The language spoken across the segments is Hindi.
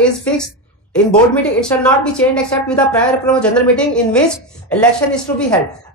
is fixed in board meeting it shall not be changed except with a prior approval of general meeting in which election is to be held.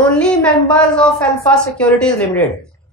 only members of Alpha Securities Limited.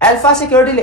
Alpha Security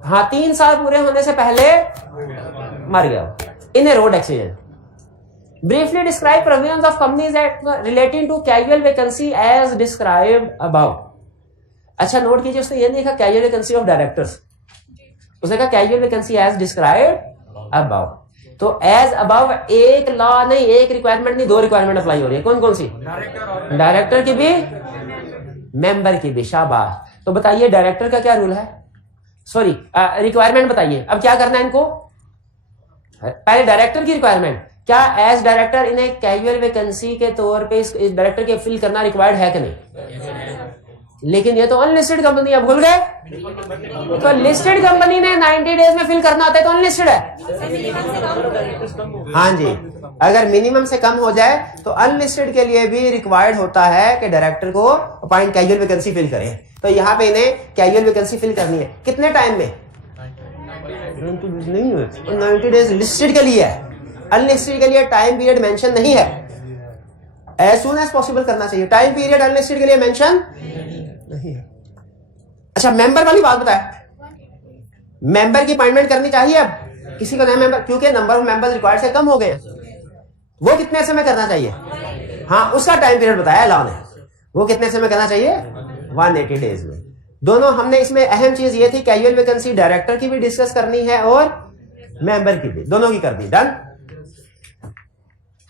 हाँ 3 साल पूरे होने से पहले मर गया in a road accident. Briefly describe provisions of Companies Act relating to casual vacancy as described above. अच्छा नोट कीजिए, उसने ये नहीं लिखा casual vacancy of directors, उसने कहा casual vacancy as described above. तो as above एक लॉ नहीं, एक रिक्वायरमेंट नहीं, 2 रिक्वायरमेंट अप्लाई हो रही है. कौन कौन सी? डायरेक्टर की भी, मेंबर की भी. शाबाश. तो बताइए डायरेक्टर का क्या रूल है, सॉरी रिक्वायरमेंट बताइए. अब क्या करना है इनको, पहले डायरेक्टर की रिक्वायरमेंट. क्या एज डायरेक्टर इन्हें कैजुअल वैकेंसी के तौर पे इस डायरेक्टर के फिल करना रिक्वायर्ड है कि नहीं? लेकिन ये तो अनलिस्टेड कंपनी है, भूल गए? तो लिस्टेड कंपनी ने 90 डेज में फिल करना होता है तो अनलिस्टेड है. हाँ जी, अगर मिनिमम से कम हो जाए तो अनलिस्टेड के लिए भी रिक्वायर्ड होता है कि डायरेक्टर को अपॉइंट कैजुअल वैकेंसी फिल करें. तो यहाँ पे इन्हें कैजुअल वैकेंसी फिल करनी है. कितने टाइम में? 90 डेज लिस्टेड के लिए है. अनलिस्टेड के लिए टाइम पीरियड मेंशन नहीं है. एज सून एज पॉसिबल करना चाहिए. टाइम पीरियड अनलिस्टेड के लिए मेंशन नहीं है. अच्छा मेंबर वाली बात बताए, मेंबर की अपॉइंटमेंट करनी चाहिए अब किसी को नया मेंबर, क्योंकि नंबर ऑफ मेंबर्स रिक्वायर्ड से कम हो गए. वो कितने समय करना चाहिए? हाँ उसका टाइम पीरियड बताया लॉ ने. वो कितने समय करना चाहिए? 180 डेज में. दोनों हमने इसमें अहम चीज ये थी, कैजुअल वैकेंसी डायरेक्टर की भी डिस्कस करनी है और मेंबर की भी, दोनों की कर दी. Done.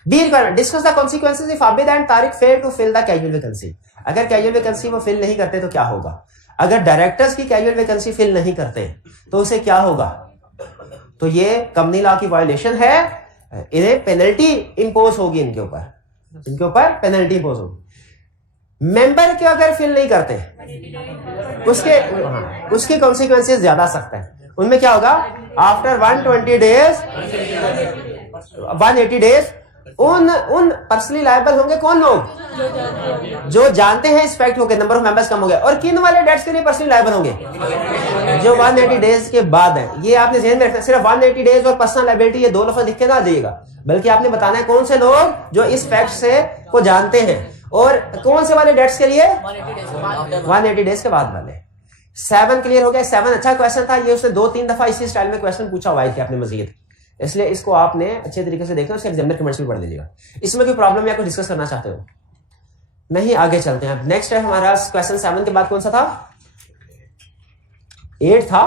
B requirement, discuss the consequences if Abid and Tariq fail to fill the casual vacancy. अगर कैजुअल वैकेंसी वो फिल नहीं करते तो क्या होगा? अगर डायरेक्टर्स की कैजुअल वैकेंसी फिल नहीं करते तो उसे क्या होगा? तो ये कंपनी लॉ की वायलेशन है. इन्हें पेनल्टी इंपोज होगी, इनके ऊपर पेनल्टी इंपोज होगी. मेंबर के अगर फिल नहीं करते उसके कॉन्सिक्वेंसेस ज्यादा सख्त है. उनमें क्या होगा? आफ्टर 120 डेज 180 डेज उन पर्सनली लायबल होंगे कौन लोग? जो जानते हैं इस फैक्ट को कि नंबर ऑफ मेंबर्स कम हो गए. और किन वाले डेट्स के लिए पर्सनली लायबल होंगे? जो 180 डेज के बाद है. ये आपने ध्यान में रखना. सिर्फ 180 डेज और पर्सनल लायबिलिटी ये 2 लफ्ज लिख के ना जाइएगा, बल्कि आपने बताना है कौन से लोग जो इस फैक्ट से को जानते हैं और कौन से वाले डेट्स के लिए 180 डेज के बाद वाले. 7 क्लियर हो गया. 7 अच्छा क्वेश्चन था. ये उसने 2-3 दफा इसी स्टाइल में क्वेश्चन पूछा हुआ है कि आपने मजीद, इसलिए इसको आपने अच्छे तरीके से देखना, उसके एग्जामिनर कमेंट्स भी पढ़ लीजिएगा. इसमें कोई प्रॉब्लम या कोई डिस्कस करना चाहते हो? नहीं, आगे चलते हैं. नेक्स्ट है हमारा क्वेश्चन 7 के बाद कौन सा था? 8 था.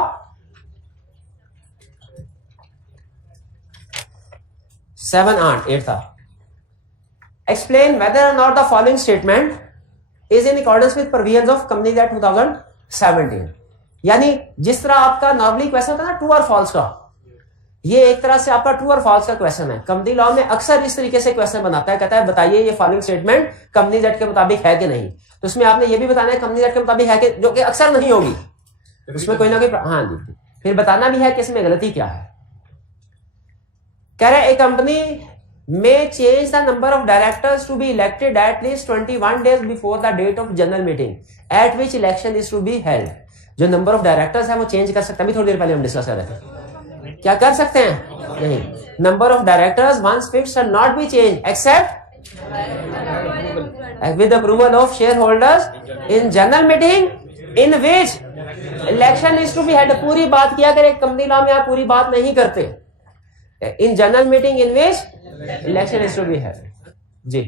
8 था. Explain whether or not the following statement is in accordance with provisions of Companies Act 2017. यानी जिस तरह आपका नॉर्मली क्वेश्चन होता है ना ट्रू और फॉल्स का, ये एक तरह से आपका ट्रू और फॉल्स का क्वेश्चन है. कंपनी लॉ में अक्सर इस तरीके से क्वेश्चन बनाता है, कहता है बताइए ये फॉलोइंग स्टेटमेंट कंपनीज एक्ट के मुताबिक है कि नहीं. तो उसमें आपने ये भी बताना है कंपनीज एक्ट के मुताबिक है कि, जो कि अक्सर नहीं होगी, उसमें कोई ना कोई हाँ जी. फिर बताना भी है कि इसमें गलती क्या है. कह रहे ए company may change the number of directors to be elected at least 21 days before the date of general meeting at which election is to be held. जो नंबर ऑफ डायरेक्टर्स है वो चेंज कर सकते हैं. अभी थोड़ी देर पहले हम डिस्कस कर रहे थे. क्या कर सकते हैं? नहीं. Number of directors once fixed shall not be changed except with approval of shareholders in general meeting in which election is to be held. पूरी बात किया करें. कंपनी लॉ में आप पूरी बात नहीं करते. in general meeting in which election is to be held. जी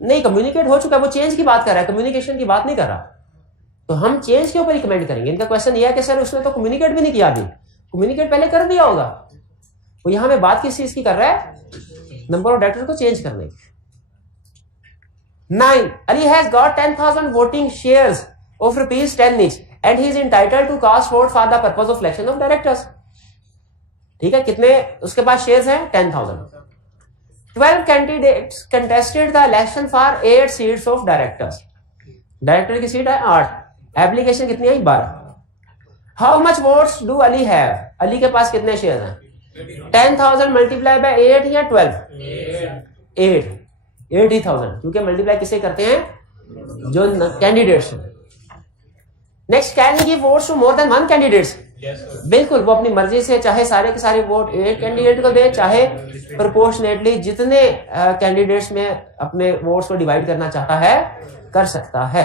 नहीं, कम्युनिकेट हो चुका है. वो चेंज की बात कर रहा है, कम्युनिकेशन की बात नहीं कर रहा. तो हम चेंज के ऊपर रिकमेंड करेंगे. इनका क्वेश्चन यह है कि सर उसने तो कम्युनिकेट भी नहीं किया. अभी कम्युनिकेट पहले कर दिया होगा. वो यहां में बात किस चीज की कर रहा है? नंबर ऑफ डायरेक्टर को चेंज करने की. 9. Ali has got 10,000 voting shares of ₹10 each and he is entitled to cast vote for the purpose of election of directors. ठीक है, कितने उसके पास शेयर्स हैं? 10,000. 12 candidates contested the election for 8 seats of directors. Director की सीट है 8. एप्लीकेशन कितनी आई? 12. How much votes do Ali have? Ali के पास कितने शेयर हैं? 10,000 मल्टीप्लाई बाय 8 या 12? 80,000, क्योंकि मल्टीप्लाई किसे करते हैं? जो candidates. Next, can give votes to more than 1 candidates. बिल्कुल, वो अपनी मर्जी से चाहे सारे के सारे वोट एक कैंडिडेट को दे, चाहे प्रोपोर्शनेटली जितने कैंडिडेट्स में अपने वोट्स को डिवाइड करना चाहता है कर सकता है.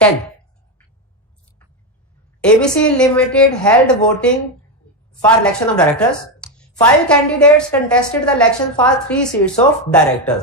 10 ABC Limited held voting for election of directors. 5 candidates contested the election for 3 seats of directors.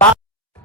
5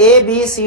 A, B, C,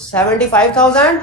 75,000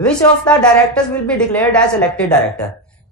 Which of the directors will be declared as elected director?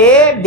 A, B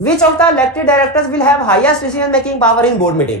Which of the elected directors will have highest decision making power in board meeting?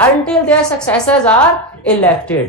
until their successors are elected.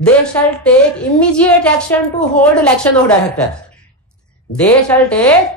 they shall take immediate action to hold election of director. they shall take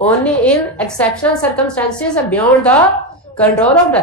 only in exceptional circumstances beyond the control of the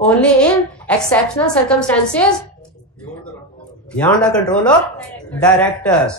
only in exceptional circumstances beyond the control of directors.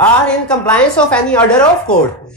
are in compliance of any order of court.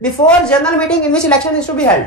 before general meeting in which election is to be held.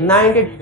90.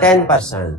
10%.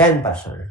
10%.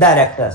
directors.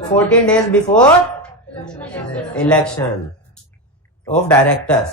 14 days before election of directors.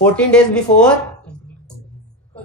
14 days before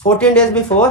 14 days before,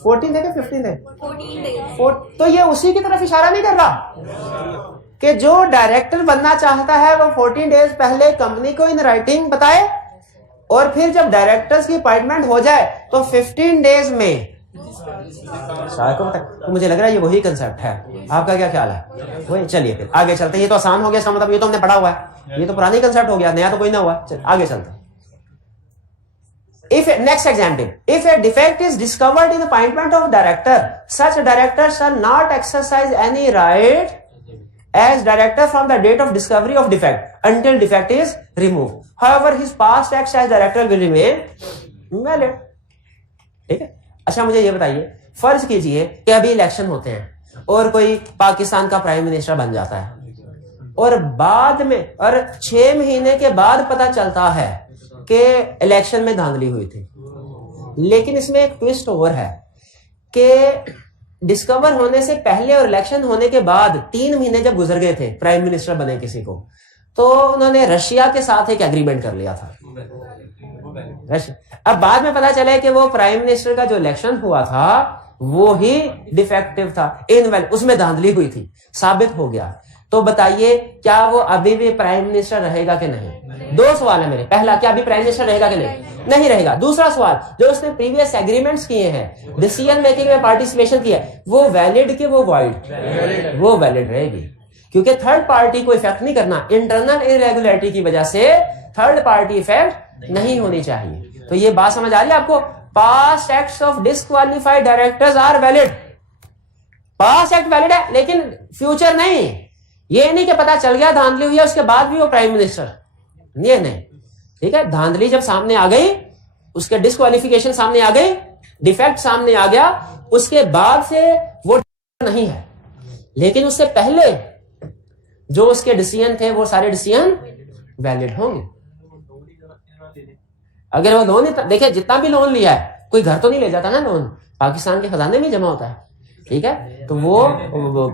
14 है कि 15 है? 14 तो ये उसी की तरफ इशारा नहीं कर रहा कि जो डायरेक्टर बनना चाहता है वो 14 डेज पहले कंपनी को इन राइटिंग बताए और फिर जब डायरेक्टर्स की अपॉइंटमेंट हो जाए तो 15 डेज में। तो मुझे लग रहा है ये वही कंसेप्ट है, आपका क्या ख्याल है? वही। चलिए फिर आगे चलते हैं, ये तो आसान हो गया, इसका मतलब ये तो हमने पढ़ा हुआ है, ये तो पुरानी कंसेप्ट हो गया, नया तो कोई ना हुआ। चल आगे चलते हैं। If next example, if a defect is discovered in the appointment of director, such director shall not exercise any right as director from the date of discovery of defect until defect is removed. However, his past acts as director will remain valid. ठीक है? अच्छा मुझे ये बताइए, फर्ज कीजिए कि अभी इलेक्शन होते हैं और कोई पाकिस्तान का प्राइम मिनिस्टर बन जाता है और बाद में और 6 महीने के बाद पता चलता है कि इलेक्शन में धांधली हुई थी। लेकिन इसमें एक ट्विस्ट और है कि डिस्कवर होने से पहले और इलेक्शन होने के बाद 3 महीने जब गुजर गए थे प्राइम मिनिस्टर बने किसी को, तो उन्होंने रशिया के साथ एक एग्रीमेंट कर लिया था। अब बाद में पता चला कि वो प्राइम मिनिस्टर का जो इलेक्शन हुआ था वो ही डिफेक्टिव था, इनवैलिड, उसमें धांधली हुई थी, साबित हो गया। तो बताइए क्या वो अभी भी प्राइम मिनिस्टर रहेगा कि नहीं? 2 सवाल है मेरे। पहला, क्या अभी प्राइम मिनिस्टर रहेगा कि नहीं? नहीं रहेगा। दूसरा सवाल, जो उसने प्रीवियस एग्रीमेंट्स किए हैं, डिसीजन मेकिंग में पार्टिसिपेशन किया है, वो वैलिड कि वो वॉइड? वो वैलिड रहेगी, क्योंकि थर्ड पार्टी को इफेक्ट नहीं करना। इंटरनल इरेगुलरिटी की वजह से थर्ड पार्टी इफेक्ट नहीं होनी चाहिए। तो ये बात समझ आ रही है आपको? Past acts of disqualified directors are valid. Past act valid है, लेकिन फ्यूचर नहीं। ये नहीं कि पता चल गया धांधली हुई है उसके बाद भी वो प्राइम मिनिस्टर, ये नहीं। ठीक है, धांधली जब सामने आ गई, उसके डिस्क्वालिफिकेशन सामने आ गई, डिफेक्ट सामने आ गया, उसके बाद से वो नहीं है। लेकिन उससे पहले जो उसके डिसीजन थे वो सारे डिसीजन वैलिड होंगे। अगर वो लोन, देखिए जितना भी लोन लिया है, कोई घर तो नहीं ले जाता ना, लोन पाकिस्तान के खजाने में जमा होता है। ठीक है, तो वो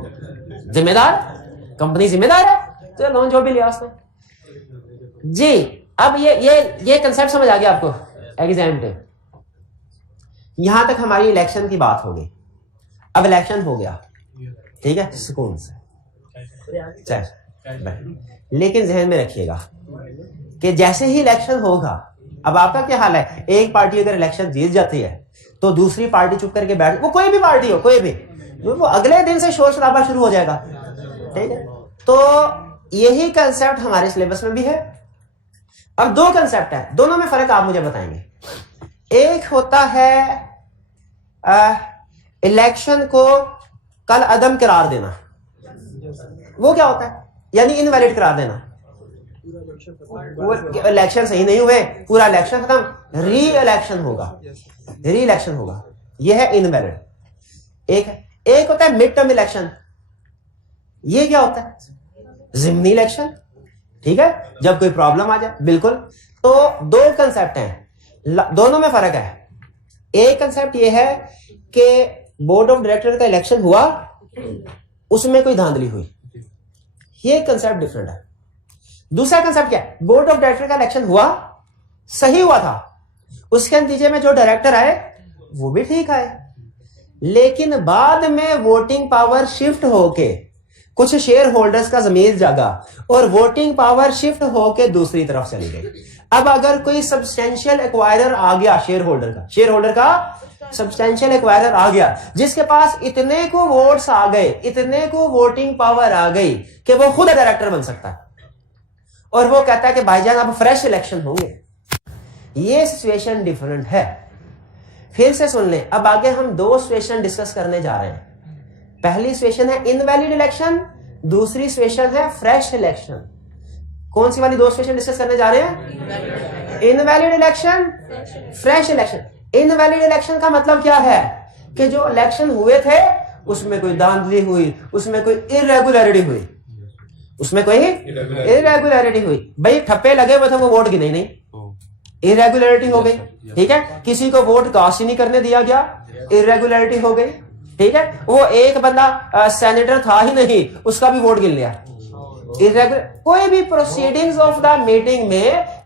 जिम्मेदार, कंपनी जिम्मेदार है, तो लोन जो भी लिया उसने। जी, अब ये कंसेप्ट समझ आ गया आपको? एग्जाम्पल, यहां तक हमारी इलेक्शन की बात हो गई। अब इलेक्शन हो गया, ठीक है, सुकून से। लेकिन जहन में रखिएगा कि जैसे ही इलेक्शन होगा, अब आपका क्या हाल है? एक पार्टी अगर इलेक्शन जीत जाती है तो दूसरी पार्टी चुप करके बैठ, वो कोई भी पार्टी हो, कोई भी, वो अगले दिन से शोर शराबा शुरू हो जाएगा। ठीक है, तो यही कंसेप्ट हमारे सिलेबस में भी है। अब 2 कंसेप्ट है, दोनों में फर्क आप मुझे बताएंगे। एक होता है इलेक्शन को कल अदम करार देना, वो क्या होता है? यानी इनवैलिड करार देना। वो इलेक्शन सही नहीं हुए, पूरा इलेक्शन खत्म, री इलेक्शन होगा, री इलेक्शन होगा, यह है इनवैलिड। एक होता है मिड टर्म इलेक्शन, ये क्या होता है? जिमनी इलेक्शन। ठीक है, जब कोई प्रॉब्लम आ जाए, बिल्कुल। तो 2 कंसेप्ट हैं, दोनों में फर्क है। एक कंसेप्ट ये है कि बोर्ड ऑफ डायरेक्टर का इलेक्शन हुआ, उसमें कोई धांधली हुई, ये कंसेप्ट डिफरेंट है। दूसरा कंसेप्ट क्या है? बोर्ड ऑफ डायरेक्टर का इलेक्शन हुआ, सही हुआ था, उसके नतीजे में जो डायरेक्टर आए वो भी ठीक आए, लेकिन बाद में वोटिंग पावर शिफ्ट होके कुछ शेयर होल्डर्स का जमीर जागा और वोटिंग पावर शिफ्ट होके दूसरी तरफ चली गई। अब अगर कोई सब्सटेंशियल एक्वायरर आ गया, शेयर होल्डर का सब्सटेंशियल एक्वायरर आ गया, जिसके पास इतने को वोट्स आ गए, इतने को वोटिंग पावर आ गई कि वो खुद डायरेक्टर बन सकता है, और वो कहता है कि भाईजान अब फ्रेश इलेक्शन होंगे, ये सिचुएशन डिफरेंट है। फिर से सुन लें, अब आगे हम 2 सिचुएशन डिस्कस करने जा रहे हैं। पहली सिचुएशन है इनवैलिड इलेक्शन, दूसरी सिचुएशन है फ्रेश इलेक्शन। कौन सी वाली 2 सिचुएशन डिस्कस करने जा रहे हैं? Invalid election, fresh election. Invalid election का मतलब क्या है? कि जो इलेक्शन हुए थे उसमें कोई धांधली हुई, उसमें कोई इरेगुलरिटी हुई, उसमें कोई इरेगुलरिटी हुई। भाई ठप्पे लगे हुए थे, वो वोट गिने नहीं, इरेगुलरिटी हो गई। ठीक है, किसी को वोट कास्ट ही नहीं करने दिया गया, इरेगुलरिटी हो गई। ठीक है, वो एक बंदा सेनेटर था ही नहीं, उसका भी वोट गिन लिया, इरेगुलर। कोई भी प्रोसीडिंग्स ऑफ द मीटिंग में,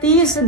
30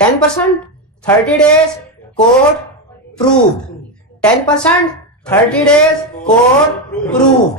10%, 30 days, court proved. 10%, 30 days, court proved.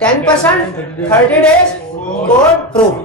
10%, 30 days, court proved.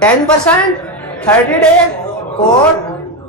10%, 30 days, court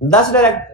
10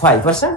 5%.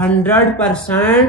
100%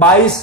22,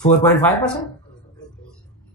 4.5%.